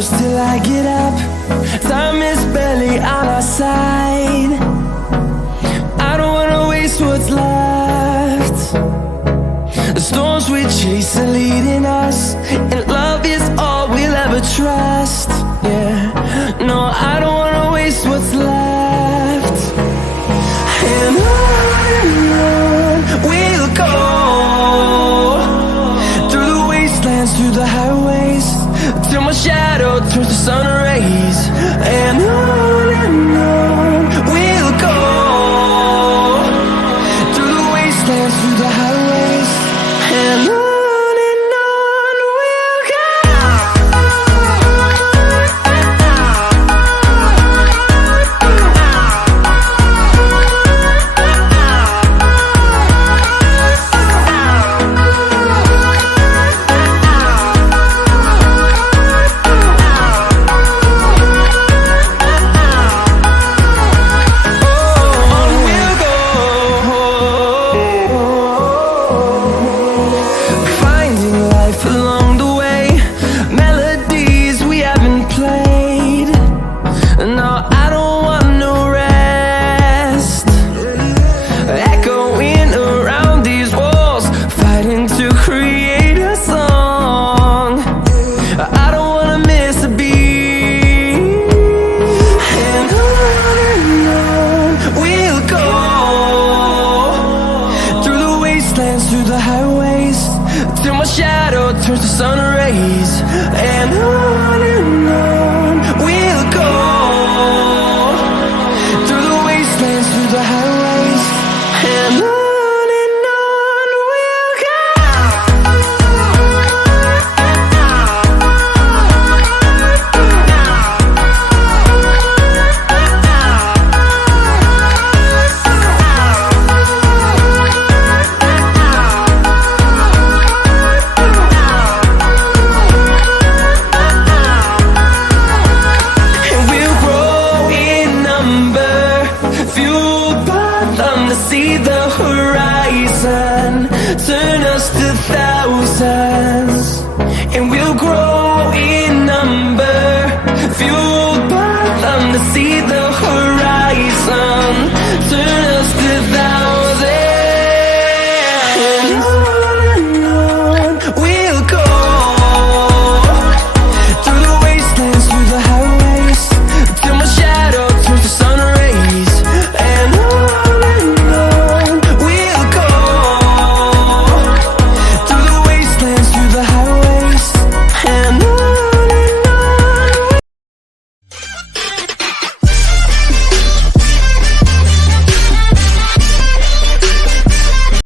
close till I get up. Time is barely on our side. I don't wanna waste what's left. The storms we chase are leading us, and love is all we'll ever trust. Yeah, no, I don't wanna waste what's left. And on we'll go, through the wastelands, through the highways, till my shadow turns to sun rays. And on we'll go, through the wastelands, through the highways, and on we'll go. Through the highways, till my shadow turns to sun rays. And on we'll go, through the wastelands, through the highways, and on we'll go. See the horizon, turn us to thousands, and we'll grow in number, fueled by them to see the horizon, turn us